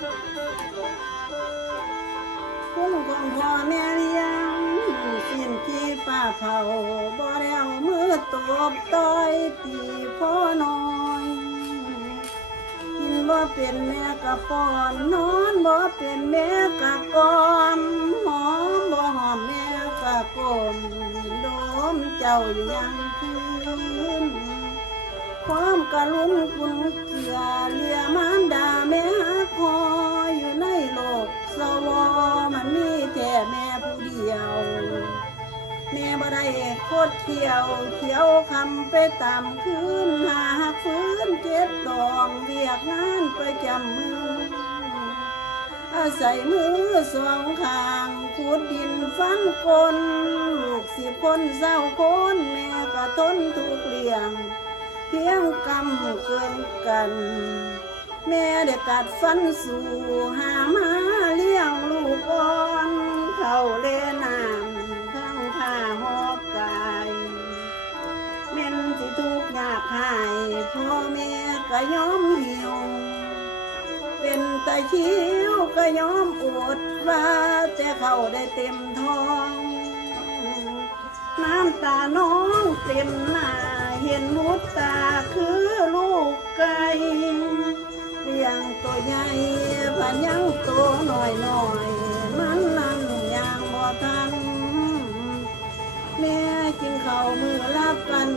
คุณของพ่อแม่เลี้ยงสิ้นที่ป้าเผาบ่แล้วมือตบต้อยตีพ่อน้อยกินบ่เป็นแม่กะปอนนอนบ่เป็นแม่กะกอมหอมบ่หอมแม่กะกลมโดมเจ้าอยู่ยังคืนความกะลุ้นคุณเกลือเลียมารดาแม่ คอยอยู่ในโลกสวมันมีแค่แม่ผู้เดียว แม่บ่ได้โคตรเที่ยวเที่ยวคำไปตามคืนหาฟื้นเจ็ดดองเวียกงานประจำมืออาศัยมือสองข้างขุดดินฟันกลลูกสิบคนเศร้าคนแม่ก็ทนทุกเลี้ยงเพียงกำเกินกัน แม่ได้กัดฟันสู่หามาเลี้ยงลูกอ่อนเข้าเลน้ำทั้งผ้าหอกกายแม่นสิทุกข์ยากหายพ่อแม่ก็ยอมเหี่ยวเป็นตาคิ้วก็ยอมอดว่าแต่เขาได้เต็มท้อง น้ำตาน้องเต็มหน้าเห็นมุดตาคือลูกก่เยังตัวหน่อยหน่อยมันนั่นยังบ่ทัน แม่กินข้ามือละกัน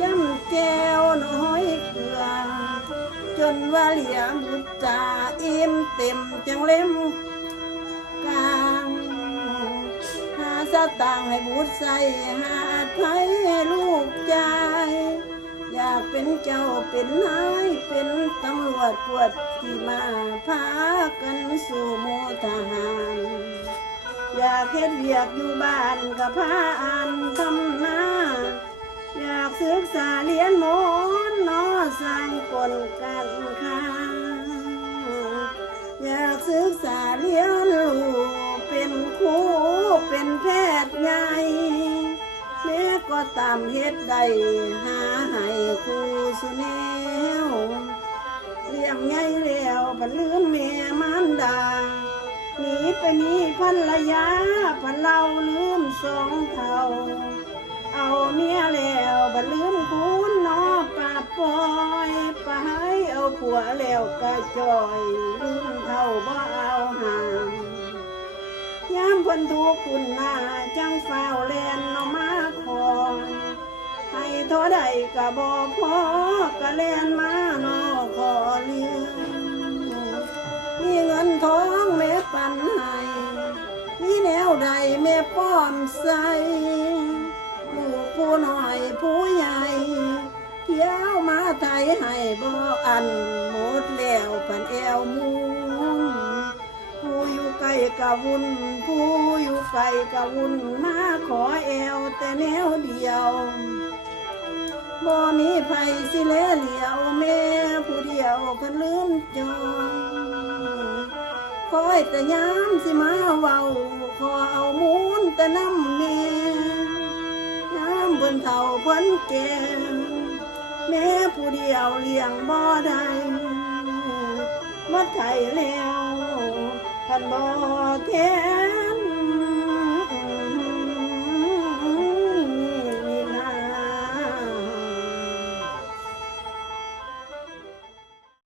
จำแจวน้อยเกลือ จนว่าเหลียบุตรจาอิ่มเต็มจังเล่มกลางหาสตางให้บุตรใส่หาไทยให้ลูกใจ อยากเป็นเจ้าเป็นนายเป็น ตำรวดที่มาพากันสู่โมทหารอยากเฮ็ดเวียกอยู่บ้านกับพาอ่านทำหน้าอยากศึกษาเรียนมนนอสร้างกลการค้าอยากศึกษาเรียนรู้เป็นครูเป็นแพทย์ใหญ่แม่ก็ตามเฮ็ดได้หาให้ครูสุแนว เลี้ยงไงแล้วบัดลืมแม่มารดาหนีไปมีภรรยาพันเราลืมสองเท่า เอาเมียแล้วบัดลืมคุณนอปาป่อยไปเอาผัวแล้วก็จอยลืมเท่าบ่เอาห่างยามเพิ่นทุกข์คุณนาจังเฝ้าแลนนามาคอยให้เท่าใดก็บ่พอก็แลนมานอขอเลี้ ผู้ใหญ่เที่ยวมาไทยให้บ่อันหมดแล้วพันแอวมูนผู้อยู่ไกลกะวุ่นผู้อยู่ไกลกะวุ่นมาขอแอวแต่แนวเดียวบ่มีไผสิเลเหลียวแม่ผู้เดียวเพิ่นลืมจองคอยแต่ยามสิมาเว้าขอเอามูลแต่น้ำแม่ย เท่าเพิ่นแก่แม่ผู้เดียวเลี้ยงบ่ได้มาไทยแล้วท่านบ่แท้